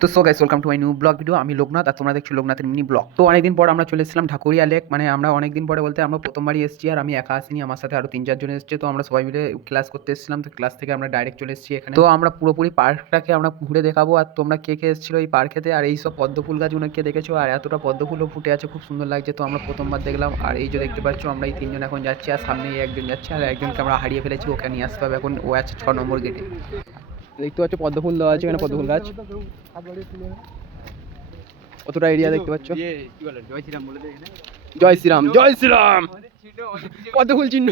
তো so guys welcome to my new blog video. আমি লোকনাথ আর তোমরা দেখছো লোকনাথের মিনি ব্লগ। তো অনেকদিন পর আমরা চলে এসেছিলাম ঢাকুরিয়া লেক। মানে আমরা অনেকদিন পরে বলতে আমরা প্রথমবারই এসেছি, আর আমি একা আসিনি, আমার সাথে আরও 3-4 জন এসেছে। তো আমরা সবাই মিলে ক্লাস করতে এসেছিলাম, তো ক্লাস থেকে আমরা ডাইরেক্ট চলে এসেছি এখানে। তো আমরা পুরোপুরি পার্কটাকে আমরা ঘুরে দেখাবো, আর তোমরা কে কে এসেছিলো এই পার্কেতে আর এই সব পদ্ম ফুল গাছগুলো কে দেখেছো, আর এতটা পদ্ম ফুলও ফুটে আছে, খুব সুন্দর লাগছে। তো আমরা প্রথমবার দেখলাম, আর এই যে দেখতে পাচ্ছ আমরা এই 3 জন এখন যাচ্ছি, আর সামনেই একজন যাচ্ছে, আর একজনকে আমরা হারিয়ে ফেলেছি, ওকে নিয়ে আসতে হবে এখন, ও আছে 6 নম্বর গেটে। দেখতে পাচ্ছ পদ্ম ফুল দেওয়া আছে এখানে, পদ্ম ফুল গাছ কতটা এরিয়া দেখতে পাচ্ছ। জয় শ্রীরাম, জয় শ্রীরাম। পদ্ম ফুল চিহ্ন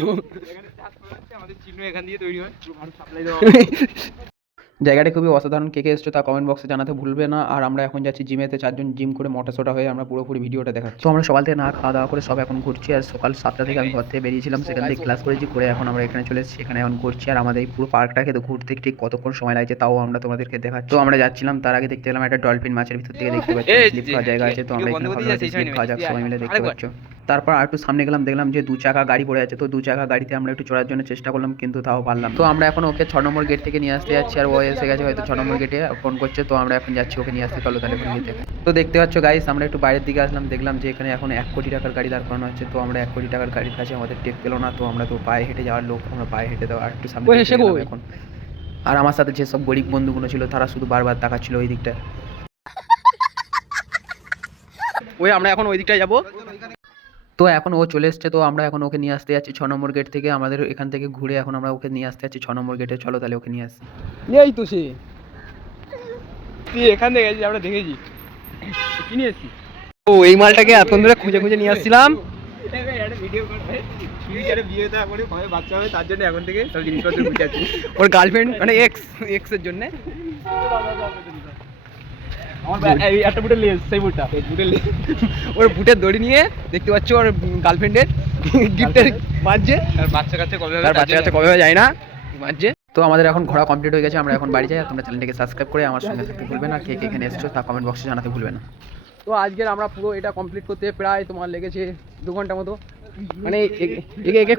জায়গাটা খুবই অসাধারণ। কে কে এসছো তা কমেন্ট বক্সে জানাতে ভুলবে না। আর আমরা এখন যাচ্ছি জিমেতে, 4 জন জিম করে মোটা সোটা হয়ে আমরা পুরোপুরি ভিডিওটা দেখাচ্ছি। তো আমরা সকাল থেকে না খাওয়া দাওয়া করে সব এখন ঘুরছি, আর সকাল 7টা থেকে আমি ঘর থেকে বেরিয়েছিলাম, সেখান থেকে ক্লাস করেছি, করে এখন আমরা এখানে চলে এসেছি, এখানে এখন ঘুরছি। আর আমাদের এই পুরো পার্কটাকে তো ঘুরতে ঠিক কতক্ষণ সময় লাগছে তাও আমরা তোমাদেরকে দেখাচ্ছি। তো আমরা যাচ্ছিলাম, তার আগে দেখতে পেলাম একটা ডলফিন মাছের ভিতর থেকে দেখতে পাচ্ছি স্লিপ খাওয়ার জায়গা আছে, তো আমরা এখানে ভাবলাম স্লিপ খাওয়া যাক সবাই মিলে, দেখতে পাচ্ছ। তারপর আর একটু সামনে গেলাম, দেখলাম যে 2 চাকা গাড়ি পড়ে আছে, তো 2 চাকা গাড়িতে আমরা একটু চড়ার জন্য চেষ্টা করলাম, কিন্তু তাও পারলাম। তো আমরা এখন ওকে 6 নম্বর গেট থেকে নিয়ে আসতে যাচ্ছি, আর ও এসে গেছে হয়তো 6 নম্বর গেটে ফোন করছে, তো আমরা এখন যাচ্ছি ওকে নিয়ে আসতে। চলো তাহলে ওখানে যেতে। তো দেখতে পাচ্ছ গাইস, আমরা একটু বাইরের দিকে আসলাম, দেখলাম যে এখানে এখন 1 কোটি টাকার গাড়ি দাঁড় করানো হচ্ছে। তো আমরা 1 কোটি টাকার গাড়ির কাছে আমাদের টেপ পেলো না, তো আমরা তো পায়ে হেঁটে যাওয়ার লোক, আমরা পায়ে হেঁটে দেওয়া আর একটু সামনে এখন। আর আমার সাথে যেসব গরিব বন্ধুগুলো ছিল তারা শুধু বারবার তাকাচ্ছিল ওই দিকটা। ওই আমরা এখন ওই দিকটায় যাবো। তো এখন ও চলে এসছে, তো আমরা এখন ওকে নিয়ে আসতে যাচ্ছি 6 নম্বর গেট থেকে, আমাদের এখান থেকে ঘুরে এখন আমরা ওকে নিয়ে আসতে যাচ্ছি 6 নম্বর গেটে। চলো তাহলে ওকে নিয়ে আসি। এই তো সে এখান থেকে গেছি, আমরা দেখেছি কি নিয়ে এসেছি। ও এই মালটাকে এতক্ষণ ধরে খুঁজে খুঁজে নিয়ে আসছিলাম। ওর গার্লফ্রেন্ড মানে এক্স এর জন্য একটা বুটের লেস, সেই বুটটা ওর বুটের দড়ি নিয়ে দেখতে পাচ্ছ ওর গার্লফ্রেন্ডের গিফটের মাঝে, বাচ্চা কাছে কবে হবে যায় না মাঝে। তো আমাদের এখন ঘোরা কমপ্লিট হয়ে গেছে, আমরা এখন বাড়ি যাই। আর তোমরা চ্যানেলটাকে সাবস্ক্রাইব করে আমার সঙ্গে থাকতে ভুলবে না। কে কে এখানে এসেছো তা কমেন্ট বক্সে জানাতে ভুলবে না। তো আজকের আমরা পুরো এটা কমপ্লিট করতে প্রায় তোমার লেগেছে 2 ঘন্টা মতো, মানে একে